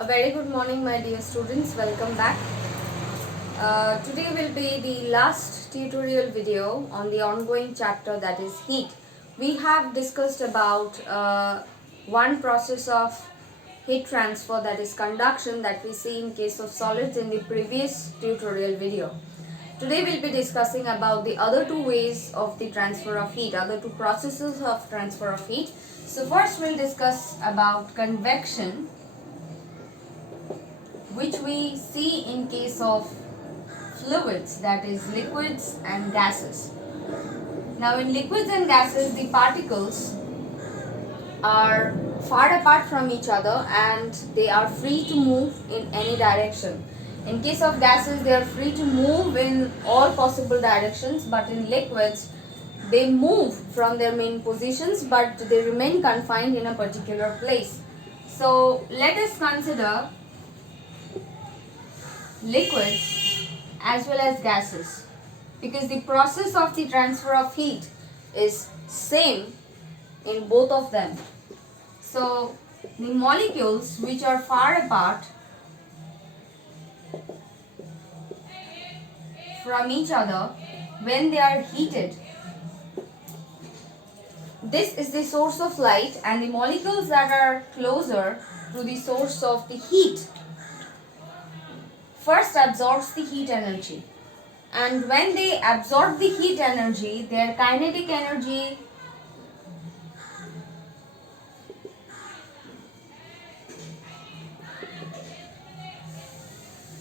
A very good morning, my dear students. Welcome back. Today will be the last tutorial video on the ongoing chapter, that is heat. We have discussed about one process of heat transfer, that is conduction, that we see in case of solids in the previous tutorial video. Today we'll be discussing about the other two ways of the transfer of heat, other two processes of transfer of heat. So first we'll discuss about convection, which we see in case of fluids, that is liquids and gases. Now in liquids and gases, the particles are far apart from each other and they are free to move in any direction. In case of gases, they are free to move in all possible directions, but in liquids, they move from their main positions but they remain confined in a particular place. So let us consider liquids as well as gases, because the process of the transfer of heat is same in both of them. So the molecules which are far apart from each other, when they are heated, this is the source of light, and the molecules that are closer to the source of the heat first absorbs the heat energy, and when they absorb the heat energy, their kinetic energy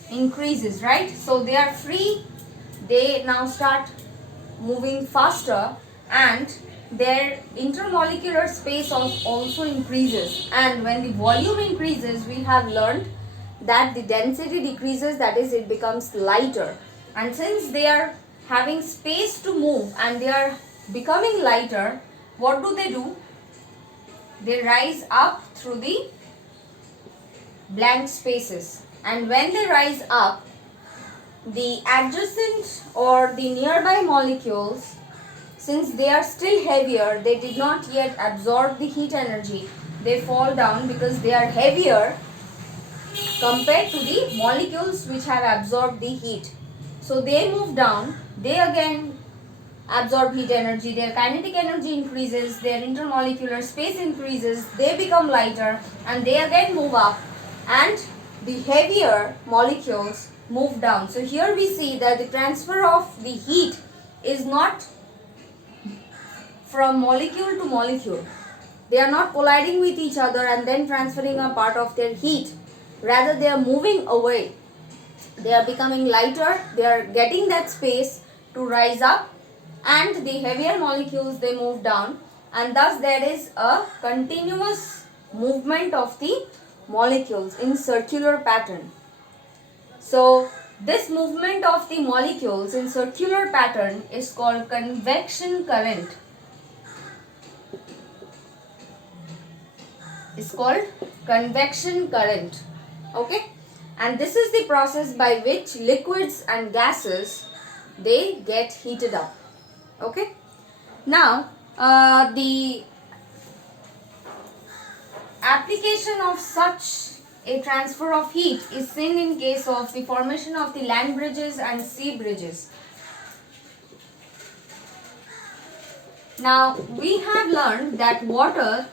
increases, right? So they are free, they now start moving faster, and their intermolecular space also increases, and when the volume increases, we have learned that the density decreases, that is, it becomes lighter. And since they are having space to move and they are becoming lighter, what do? They rise up through the blank spaces, and when they rise up, the adjacent or the nearby molecules, since they are still heavier, they did not yet absorb the heat energy, they fall down because they are heavier compared to the molecules which have absorbed the heat. So they move down, they again absorb heat energy, their kinetic energy increases, their intermolecular space increases, they become lighter, and they again move up, and the heavier molecules move down. So here we see that the transfer of the heat is not from molecule to molecule. They are not colliding with each other and then transferring a part of their heat. Rather, they are moving away. They are becoming lighter. They are getting that space to rise up, and the heavier molecules, they move down, and thus there is a continuous movement of the molecules in circular pattern. So this movement of the molecules in circular pattern is called convection current. It's called convection current. Okay, and this is the process by which liquids and gases, they get heated up. Okay, now the application of such a transfer of heat is seen in case of the formation of the land bridges and sea bridges. Now we have learned that water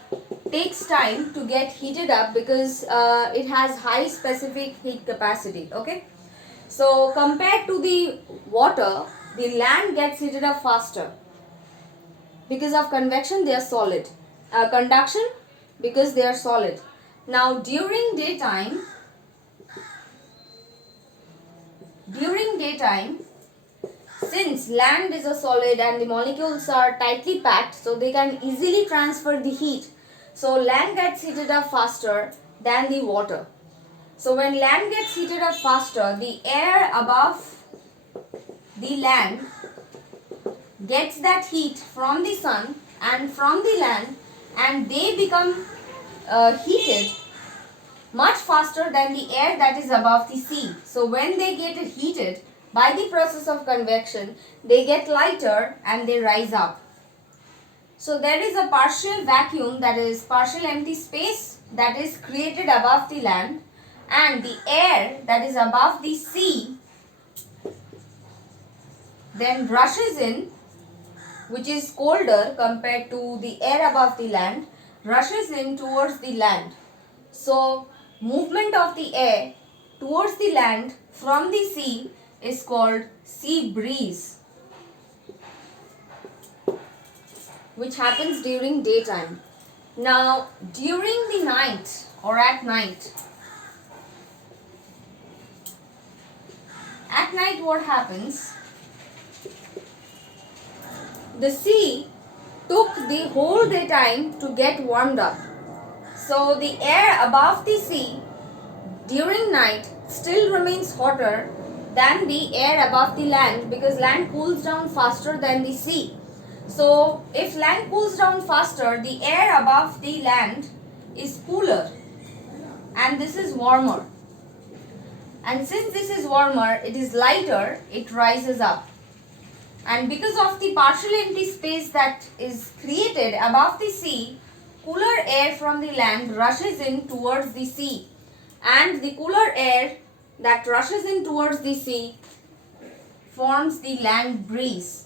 takes time to get heated up because it has high specific heat capacity. Okay, so compared to the water, the land gets heated up faster because of convection. They are solid. Conduction, because they are solid. Now during daytime, since land is a solid and the molecules are tightly packed, so they can easily transfer the heat. So land gets heated up faster than the water. So when land gets heated up faster, the air above the land gets that heat from the sun and from the land, and they become heated much faster than the air that is above the sea. So when they get heated by the process of convection, they get lighter and they rise up. So there is a partial vacuum, that is partial empty space, that is created above the land, and the air that is above the sea then rushes in, which is colder compared to the air above the land, rushes in towards the land. So, movement of the air towards the land from the sea is called sea breeze, which happens during daytime. Now, during the night or at night what happens? The sea took the whole daytime to get warmed up. So the air above the sea during night still remains hotter than the air above the land, because land cools down faster than the sea. So if land cools down faster, the air above the land is cooler and this is warmer. And since this is warmer, it is lighter, it rises up. And because of the partial empty space that is created above the sea, cooler air from the land rushes in towards the sea. And the cooler air that rushes in towards the sea forms the land breeze.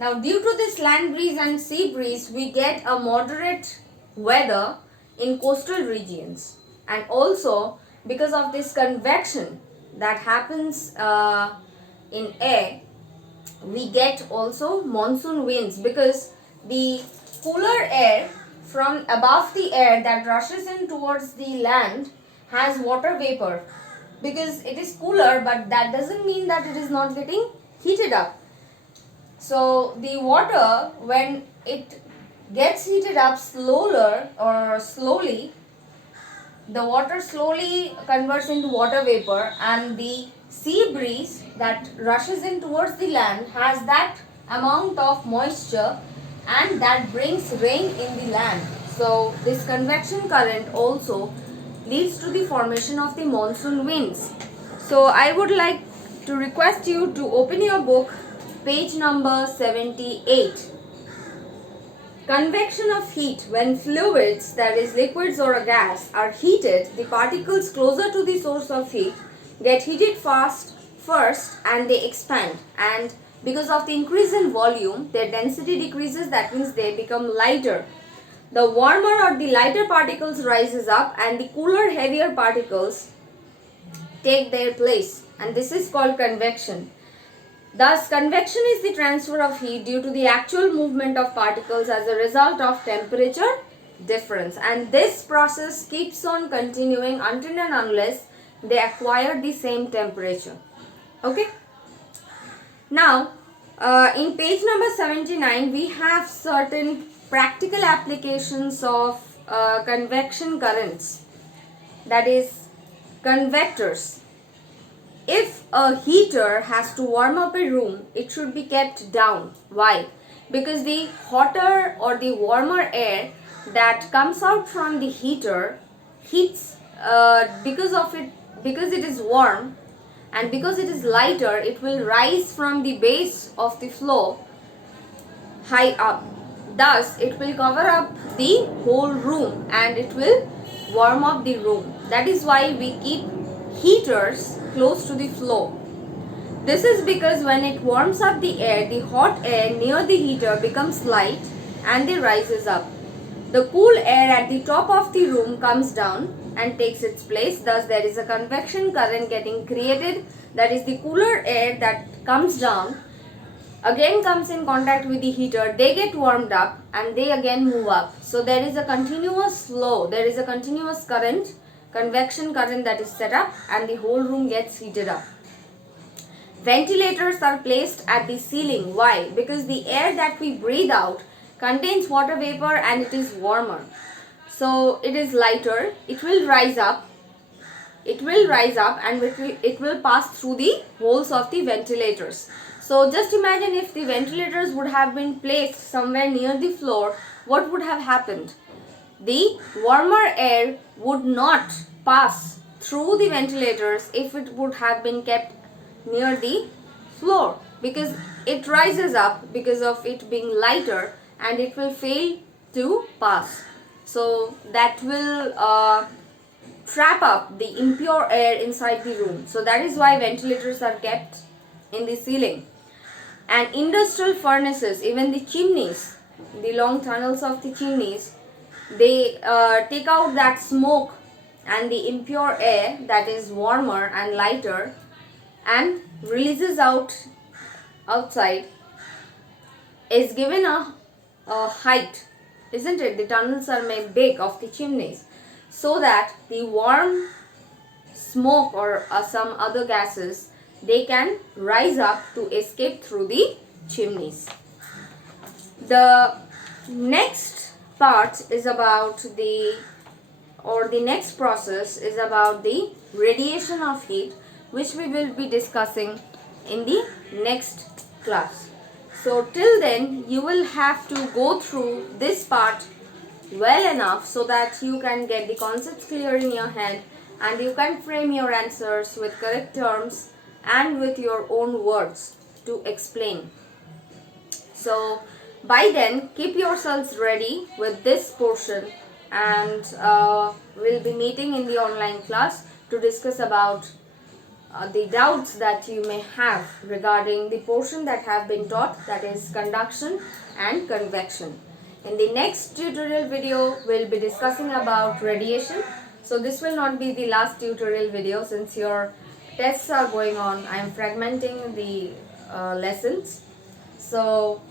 Now, due to this land breeze and sea breeze, we get a moderate weather in coastal regions. And also, because of this convection that happens in air, we get also monsoon winds, because the cooler air from above the air that rushes in towards the land has water vapor. Because it is cooler, but that doesn't mean that it is not getting heated up. So the water, when it gets heated up slowly, the water slowly converts into water vapor, and the sea breeze that rushes in towards the land has that amount of moisture, and that brings rain in the land. So this convection current also leads to the formation of the monsoon winds. So I would like to request you to open your book, page number 78. Convection of heat. When fluids, that is liquids or a gas, are heated, the particles closer to the source of heat get heated first and they expand. And because of the increase in volume, their density decreases, that means they become lighter. The warmer or the lighter particles rises up and the cooler, heavier particles take their place, and this is called convection. Thus, convection is the transfer of heat due to the actual movement of particles as a result of temperature difference, and this process keeps on continuing until and unless they acquire the same temperature. Okay. Now, in page number 79, we have certain practical applications of convection currents, that is convectors. If a heater has to warm up a room, it should be kept down. Why? Because the hotter or the warmer air that comes out from the heater heats, because it is warm and because it is lighter, it will rise from the base of the floor high up. Thus, it will cover up the whole room and it will warm up the room. That is why we keep heaters close to the floor. This is because when it warms up the air, the hot air near the heater becomes light and it rises up. The cool air at the top of the room comes down and takes its place. Thus, there is a convection current getting created. That is, the cooler air that comes down again comes in contact with the heater. They get warmed up and they again move up. So, there is a continuous flow. There is a continuous current, convection current, that is set up, and the whole room gets heated up. Ventilators are placed at the ceiling. Why? Because the air that we breathe out contains water vapor and it is warmer. So it is lighter, it will rise up and it will pass through the holes of the ventilators. So just imagine if the ventilators would have been placed somewhere near the floor, what would have happened? The warmer air would not pass through the ventilators if it would have been kept near the floor, because it rises up because of it being lighter and it will fail to pass. So that will trap up the impure air inside the room. So that is why ventilators are kept in the ceiling. And industrial furnaces, even the chimneys, the long tunnels of the chimneys, they take out that smoke and the impure air that is warmer and lighter and releases outside, is given a height, isn't it? The tunnels are made big of the chimneys so that the warm smoke or some other gases, they can rise up to escape through the chimneys. The next part is about the next process is about the radiation of heat, which we will be discussing in the next class. So till then you will have to go through this part well enough so that you can get the concepts clear in your head and you can frame your answers with correct terms and with your own words to explain. So by then, keep yourselves ready with this portion, and we'll be meeting in the online class to discuss about the doubts that you may have regarding the portion that have been taught, that is conduction and convection. In the next tutorial video, we'll be discussing about radiation. So this will not be the last tutorial video since your tests are going on. I am fragmenting the lessons. So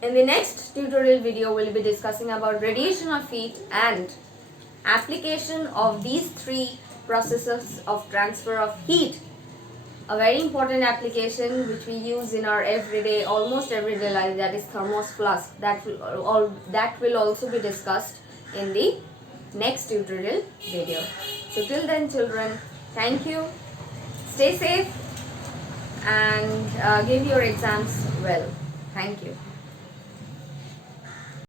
in the next tutorial video, we'll be discussing about radiation of heat and application of these three processes of transfer of heat. A very important application which we use in our everyday, almost everyday life, that is thermos flask. That will also be discussed in the next tutorial video. So till then, children, thank you. Stay safe and give your exams well. Thank you.